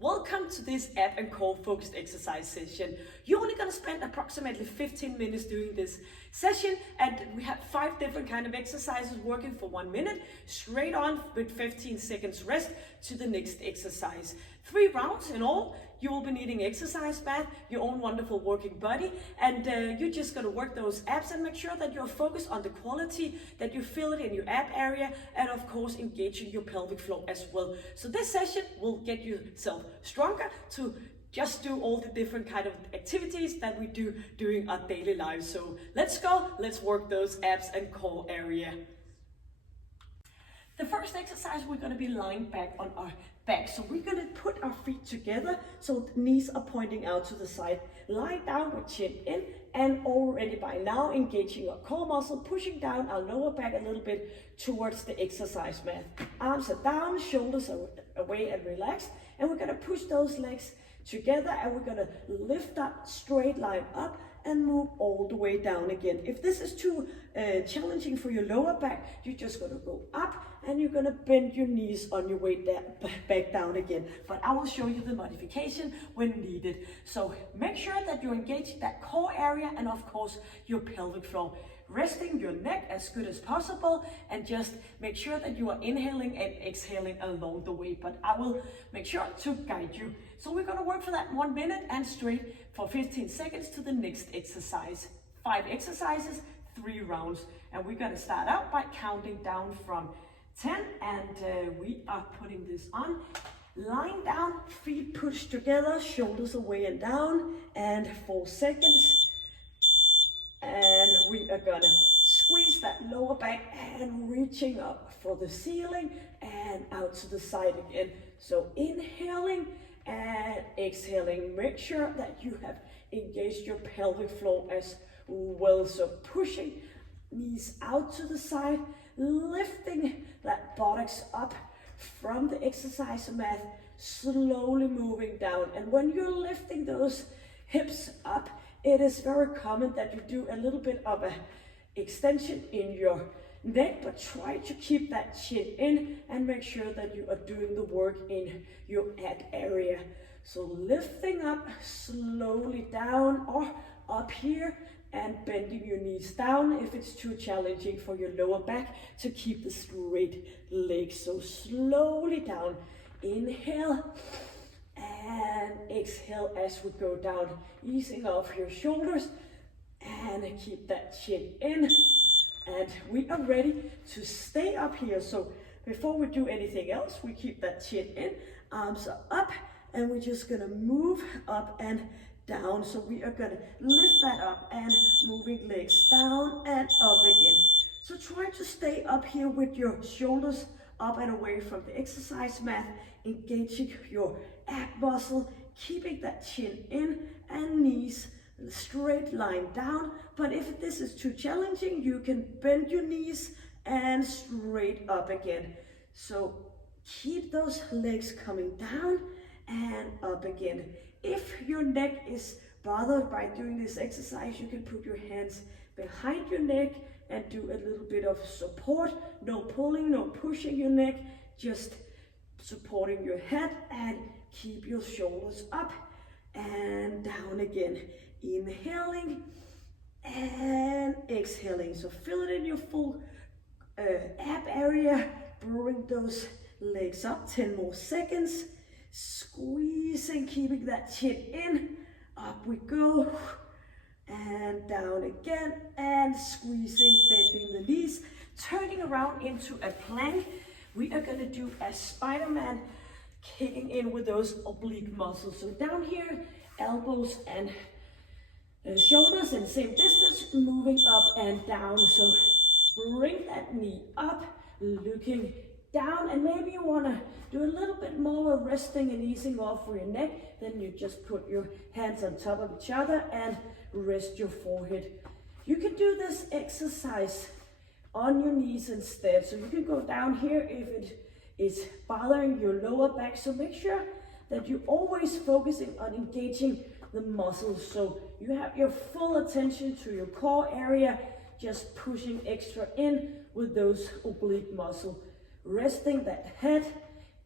Welcome to this ab and core focused exercise session. You're only going to spend approximately 15 minutes doing this session, and we have 5 different kind of exercises working for 1 minute, straight on with 15 seconds rest to the next exercise. 3 rounds in all. You will be needing exercise mat, your own wonderful working body, and you're just going to work those abs and make sure that you're focused on the quality, that you feel it in your ab area, and of course engaging your pelvic floor as well. So this session will get yourself stronger to just do all the different kind of activities that we do during our daily lives. So let's go, let's work those abs and core area. The first exercise, we're going to be lying back on our back. So we're going to put our feet together so the knees are pointing out to the side. Lie down with chin in, and already by now engaging our core muscle, pushing down our lower back a little bit towards the exercise mat. Arms are down, shoulders are away and relaxed, and we're going to push those legs together, and we're going to lift up, straight line up, and move all the way down again. If this is too challenging for your lower back, you're just going to go up and you're going to bend your knees on your way back down again. But I will show you the modification when needed. So make sure that you engage that core area and of course your pelvic floor. Resting your neck as good as possible, and just make sure that you are inhaling and exhaling along the way. But I will make sure to guide you. So we're going to work for that 1 minute and straight for 15 seconds to the next exercise. 5 exercises, 3 rounds. And we're going to start out by counting down from 10, and we are putting this on. Lying down, feet pushed together, shoulders away and down, and 4 seconds. And we are gonna squeeze that lower back and reaching up for the ceiling and out to the side again. So inhaling and exhaling. Make sure that you have engaged your pelvic floor as well. So pushing knees out to the side, lifting that buttocks up from the exercise mat, slowly moving down. And when you're lifting those hips up, it is very common that you do a little bit of an extension in your neck, but try to keep that chin in and make sure that you are doing the work in your ab area. So lifting up, slowly down or up here, and bending your knees down if it's too challenging for your lower back to keep the straight legs. So slowly down, inhale, and exhale as we go down, easing off your shoulders, and keep that chin in. And we are ready to stay up here. So before we do anything else, we keep that chin in, arms are up, and we're just gonna move up and down. So we are gonna lift that up and moving legs down and up again. So try to stay up here with your shoulders up and away from the exercise mat, engaging your ab muscle, keeping that chin in and knees straight line down. But if this is too challenging, you can bend your knees and straight up again. So keep those legs coming down and up again. If your neck is bothered by doing this exercise, you can put your hands behind your neck and do a little bit of support. No pulling, no pushing your neck, just supporting your head, and keep your shoulders up and down again. Inhaling and exhaling. So feel it in your full ab area. Bring those legs up. 10 more seconds. Squeezing, keeping that chin in. Up we go. And down again. And squeezing, bending the knees. Turning around into a plank. We are going to do a Spider-Man, kicking in with those oblique muscles. So down here, elbows and shoulders in the same distance, moving up and down. So bring that knee up, looking down, and maybe you want to do a little bit more resting and easing off for your neck. Then you just put your hands on top of each other and rest your forehead. You can do this exercise on your knees instead. So you can go down here if it is bothering your lower back. So make sure that you're always focusing on engaging the muscles. So you have your full attention to your core area, just pushing extra in with those oblique muscles. Resting that head,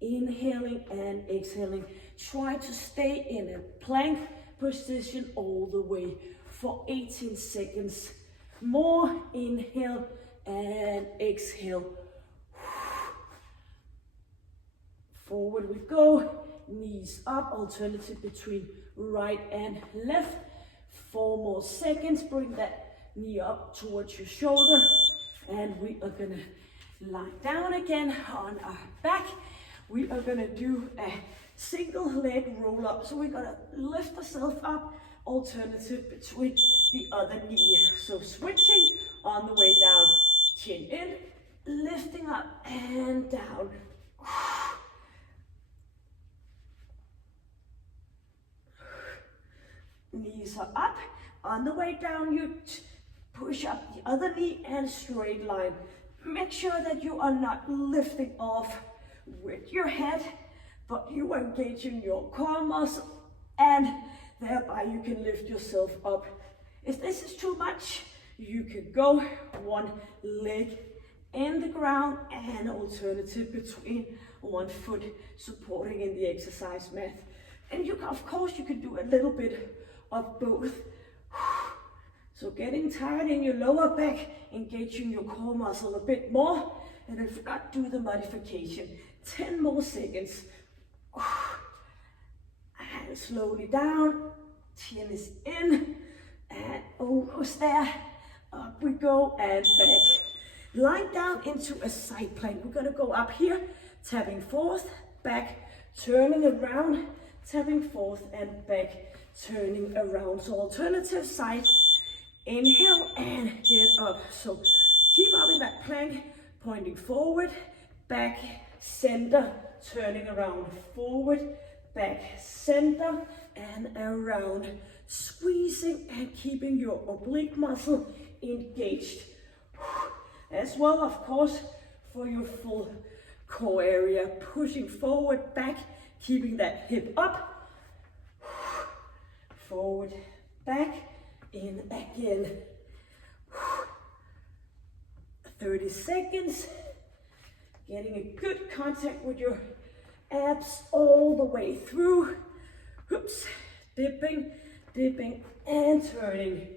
Inhaling and exhaling. Try to stay in a plank position all the way for 18 seconds. More. Inhale and exhale. Forward we go. Knees up. Alternative between right and left. 4 more seconds. Bring that knee up towards your shoulder. And we are gonna lie down again on our back. We are gonna do a single leg roll up. So we're gonna lift ourselves up, alternative between the other knee. So switching on the way down, chin in, lifting up and down. Knees are up. On the way down, you push up the other knee and straight line. Make sure that you are not lifting off with your head, but you are engaging your core muscle, and thereby you can lift yourself up. If this is too much, you can go one leg in the ground and alternative between one foot supporting in the exercise mat. And you, of course, you can do a little bit of both. So getting tired in your lower back, engaging your core muscle a bit more, and if not, do the modification. 10 more seconds. And slowly down, chin is in, and almost there. Up we go and back. Lying down into a side plank. We're gonna go up here, tapping forth, back, turning around, tapping forth and back, turning around. So alternative side. Inhale and get up. So keep up in that plank, pointing forward, back, center, turning around, forward, back, center, and around. Squeezing and keeping your oblique muscle engaged. As well, of course, for your full core area. Pushing forward, back, keeping that hip up. Forward, back. In again. 30 seconds. Getting a good contact with your abs all the way through. Oops. Dipping, dipping, and turning.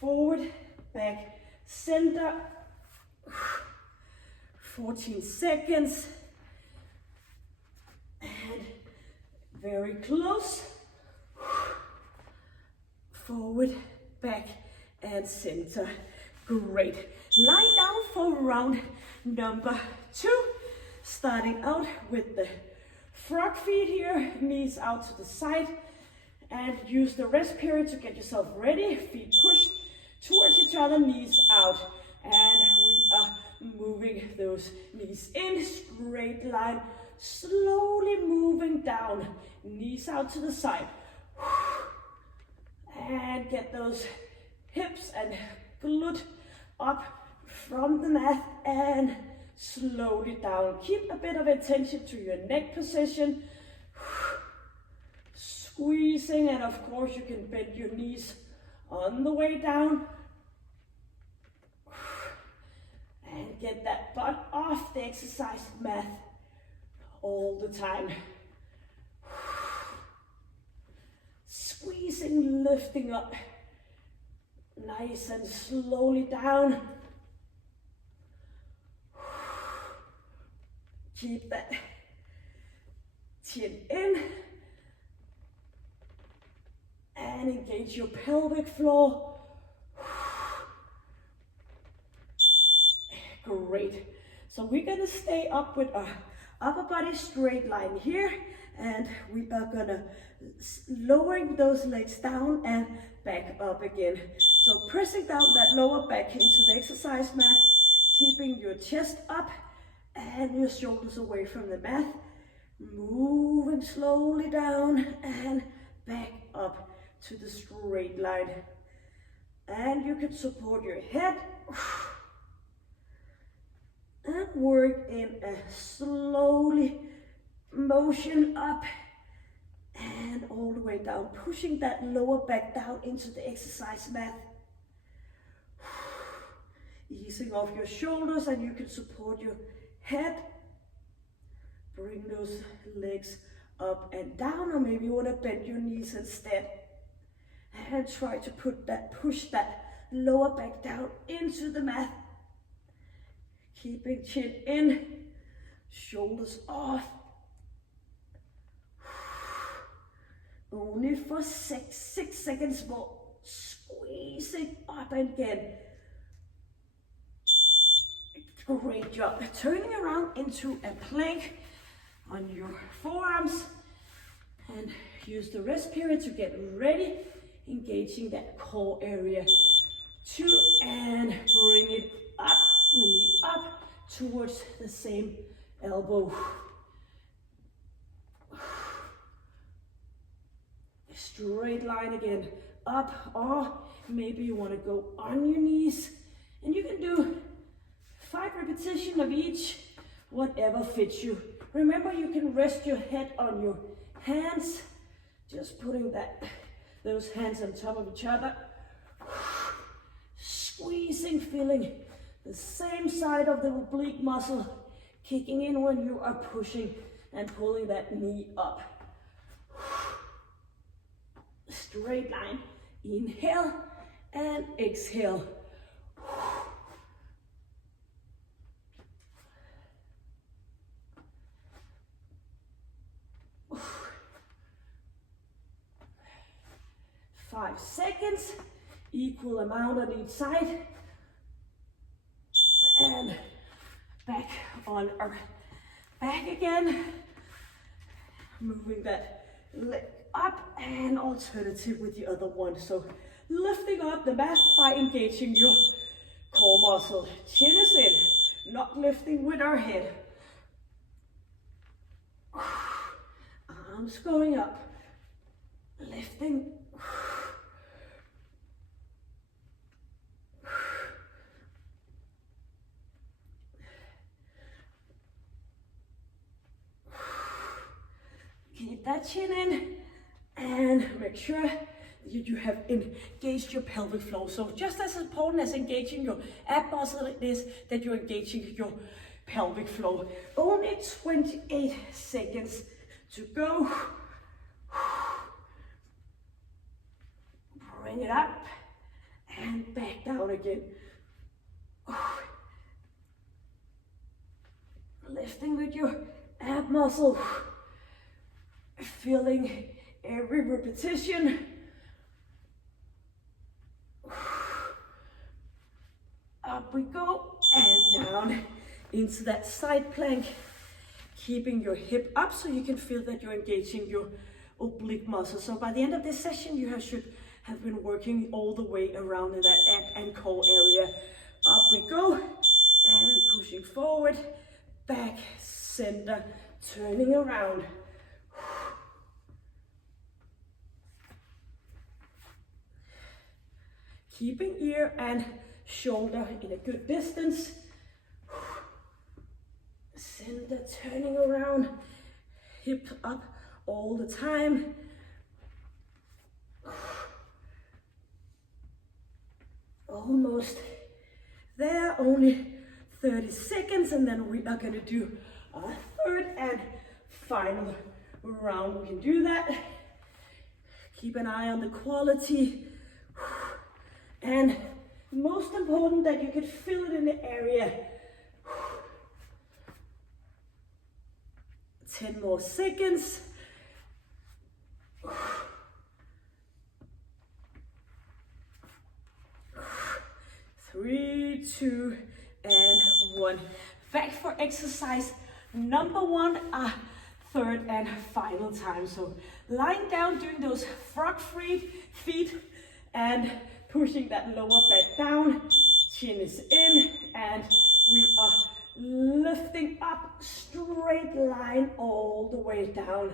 Forward, back, center. 14 seconds. And very close. Forward, back, and center. Great. Lie down for round number 2. Starting out with the frog feet here, knees out to the side, and use the rest period to get yourself ready. Feet pushed towards each other, knees out, and we are moving those knees in, straight line, slowly moving down, knees out to the side. And get those hips and glute up from the mat and slowly down. Keep a bit of attention to your neck position. Squeezing, and of course you can bend your knees on the way down. And get that butt off the exercise mat all the time. Squeezing, lifting up, nice and slowly down. Keep that chin in and engage your pelvic floor. Great. So we're gonna stay up with our upper body straight line here, and we are gonna lowering those legs down and back up again. So pressing down that lower back into the exercise mat, keeping your chest up and your shoulders away from the mat. Moving slowly down and back up to the straight line. And you can support your head and work in a slowly motion up and all the way down, pushing that lower back down into the exercise mat. Easing off your shoulders, and you can support your head, Bring those legs up and down, or maybe you want to bend your knees instead. And try to push that lower back down into the mat. Keeping chin in, shoulders off. Only for six seconds more. Squeezing up again. Great job. Turning around into a plank on your forearms. And use the rest period to get ready. Engaging that core area. 2, and bring it up. Knee up towards the same elbow. Straight line again, up, or maybe you want to go on your knees, and you can do 5 repetitions of each, whatever fits you. Remember, you can rest your head on your hands, just putting those hands on top of each other, squeezing, feeling the same side of the oblique muscle kicking in when you are pushing and pulling that knee up. Straight line. Inhale and exhale. Five seconds. Equal amount on each side. And back on our back again. Moving that leg up, and alternative with the other one. So lifting up the mat by engaging your core muscle. Chin is in, not lifting with our head. Arms going up, lifting. Keep that chin in, and make sure you have engaged your pelvic floor. So just as important as engaging your ab muscle like this, that you're engaging your pelvic floor. Only 28 seconds to go. Bring it up and back down again. Lifting with your ab muscle. Feeling every repetition. Up we go, and down into that side plank. Keeping your hip up so you can feel that you're engaging your oblique muscle. So by the end of this session, you should have been working all the way around in that ab and core area. Up we go, and pushing forward, back, center, turning around. Keeping ear and shoulder in a good distance. Center, turning around. Hip up all the time. Almost there, only 30 seconds, and then we are going to do our third and final round. We can do that. Keep an eye on the quality. And most important, that you can feel it in the area. 10 more seconds. 3, 2, and 1. Back for exercise number 1, third and final time. So lying down, doing those frog-feet and pushing that lower back down. Chin is in, and we are lifting up, straight line all the way down.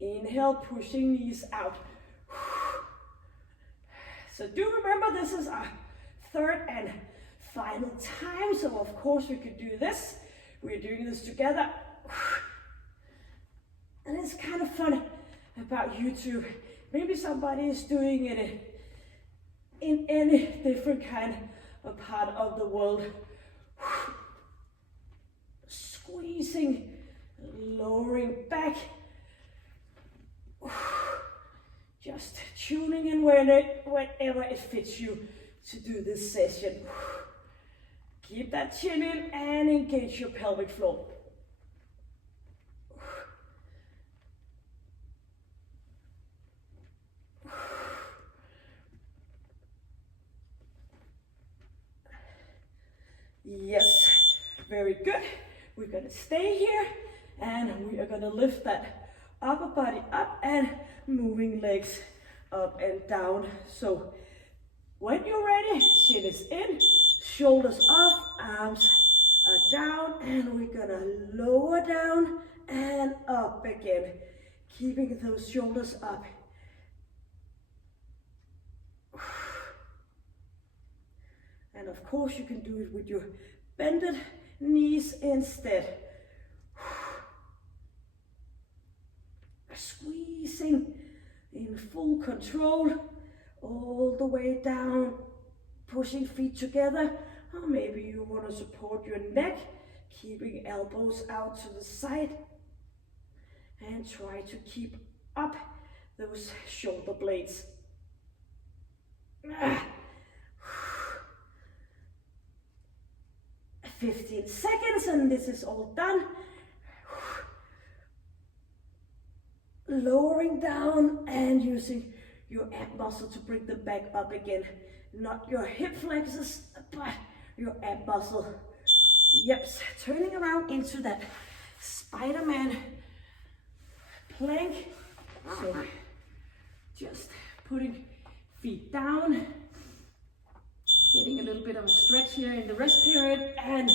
Inhale, pushing knees out. So do remember, this is our third and final time. So of course we could do this. We're doing this together. And it's kind of fun about YouTube. Maybe somebody is doing it in any different kind of part of the world. Squeezing, lowering back. Just tuning in whenever it fits you to do this session. Keep that chin in and engage your pelvic floor. Yes, very good. We're going to stay here and we are going to lift that upper body up and moving legs up and down. So when you're ready, chin is in, shoulders off, arms are down, and we're going to lower down and up again, keeping those shoulders up. And of course you can do it with your bended knees instead. Squeezing in full control all the way down, pushing feet together. Or maybe you want to support your neck, keeping elbows out to the side, and try to keep up those shoulder blades. 15 seconds and this is all done. Lowering down and using your ab muscle to bring them back up again. Not your hip flexors, but your ab muscle. Yep, turning around into that Spider-Man plank. So just putting feet down, getting a little bit of a stretch here in the rest period, and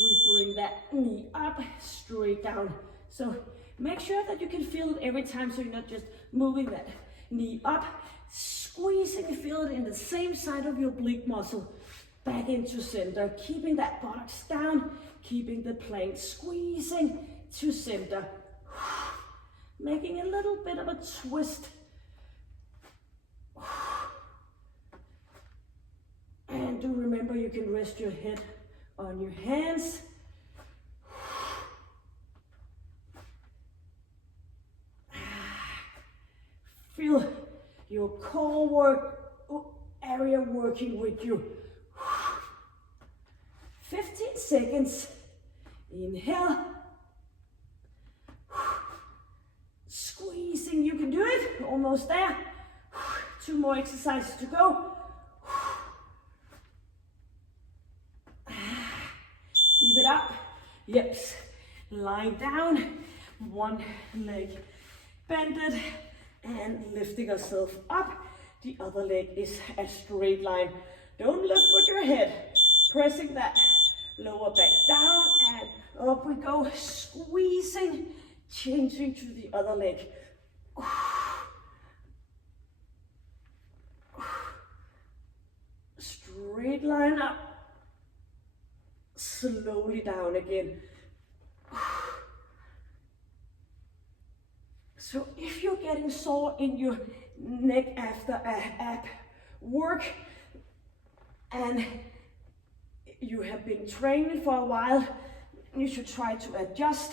we bring that knee up, straight down. So make sure that you can feel it every time, so you're not just moving that knee up, squeezing, feel it in the same side of your oblique muscle, back into center, keeping that buttocks down, keeping the plank, squeezing to center, making a little bit of a twist. And do remember you can rest your head on your hands. Feel your core area working with you. 15 seconds. Inhale. Squeezing, you can do it. Almost there. 2 more exercises to go. Keep it up. Yep. Lying down. One leg bended and lifting ourselves up. The other leg is a straight line. Don't lift with your head. Pressing that lower back down and up we go. Squeezing, changing to the other leg. Straight line up. Slowly down again. So if you're getting sore in your neck after ab work and you have been training for a while, you should try to adjust,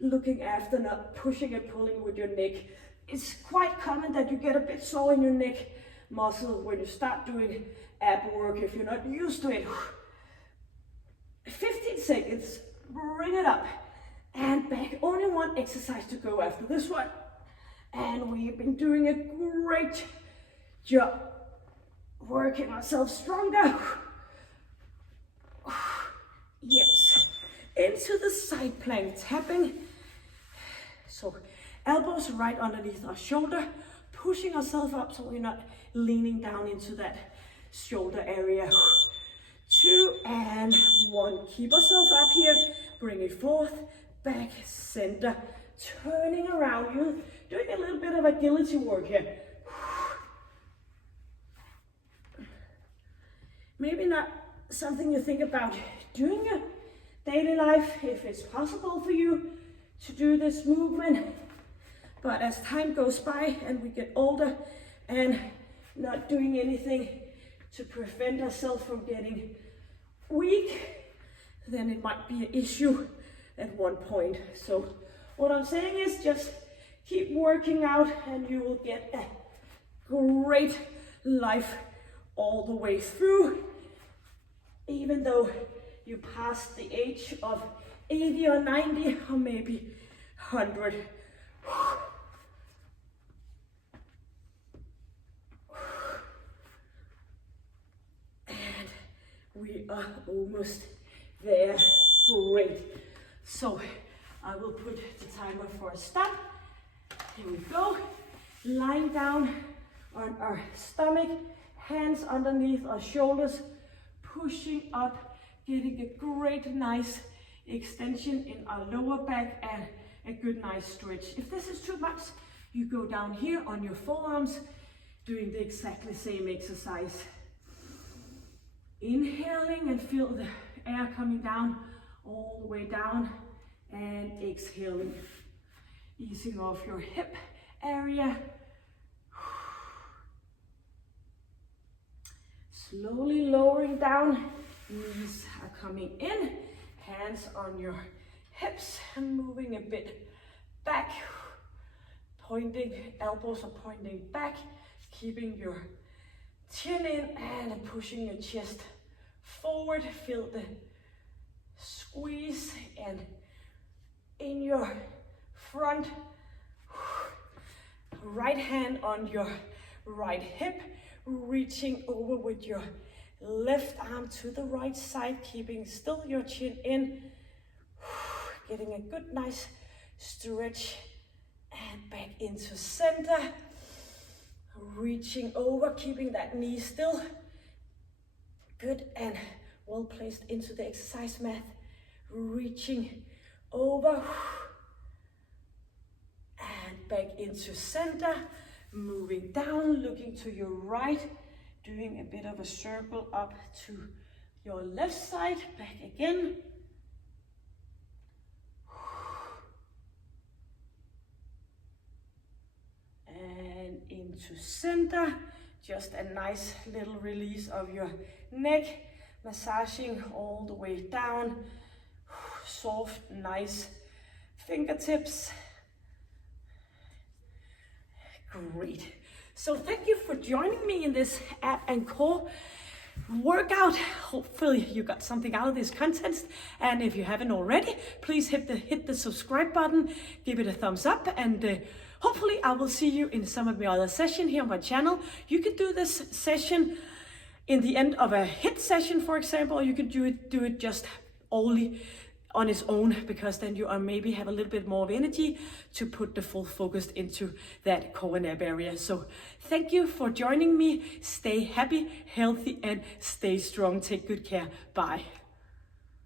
looking after not pushing and pulling with your neck. It's quite common that you get a bit sore in your neck muscle when you start doing ab work if you're not used to it. 15 seconds, bring it up and back. Only one exercise to go after this one. And we've been doing a great job working ourselves stronger. Yes, into the side plank, tapping. So elbows right underneath our shoulder, pushing ourselves up so we're not leaning down into that shoulder area. 2 and 1. Keep ourselves up here. Bring it forth, back, center, turning around. You're doing a little bit of agility work here. Maybe not something you think about doing in your daily life if it's possible for you to do this movement. But as time goes by and we get older and not doing anything to prevent ourselves from getting weak, then it might be an issue at one point. So What I'm saying is just keep working out and you will get a great life all the way through, even though you pass the age of 80 or 90 or maybe 100. And we are almost there. Great. So I will put the timer for a stop. Here we go. Lying down on our stomach, hands underneath our shoulders, pushing up, getting a great nice extension in our lower back and a good nice stretch. If this is too much, you go down here on your forearms, doing the exactly same exercise. Inhaling and feel the air coming down all the way down, and exhaling, easing off your hip area. Slowly lowering down, knees are coming in, hands on your hips and moving a bit back, pointing, elbows are pointing back, keeping your chin in and pushing your chest forward. Feel the squeeze and in your front. Right hand on your right hip, reaching over with your left arm to the right side, keeping still your chin in, getting a good nice stretch and back into center, reaching over, keeping that knee still, good and well placed into the exercise mat, reaching over and back into center, moving down, looking to your right, doing a bit of a circle up to your left side, back again. And into center, just a nice little release of your neck, massaging all the way down, soft, nice fingertips. Great. So thank you for joining me in this ab and core workout. Hopefully you got something out of this content, and if you haven't already, please hit the subscribe button, give it a thumbs up, and hopefully I will see you in some of my other sessions here on my channel. You can do this session in the end of a HIIT session, for example, or you can do it just only on its own, because then you are maybe have a little bit more of energy to put the full focus into that core and ab area. So thank you for joining me. Stay happy, healthy, and stay strong. Take good care. Bye.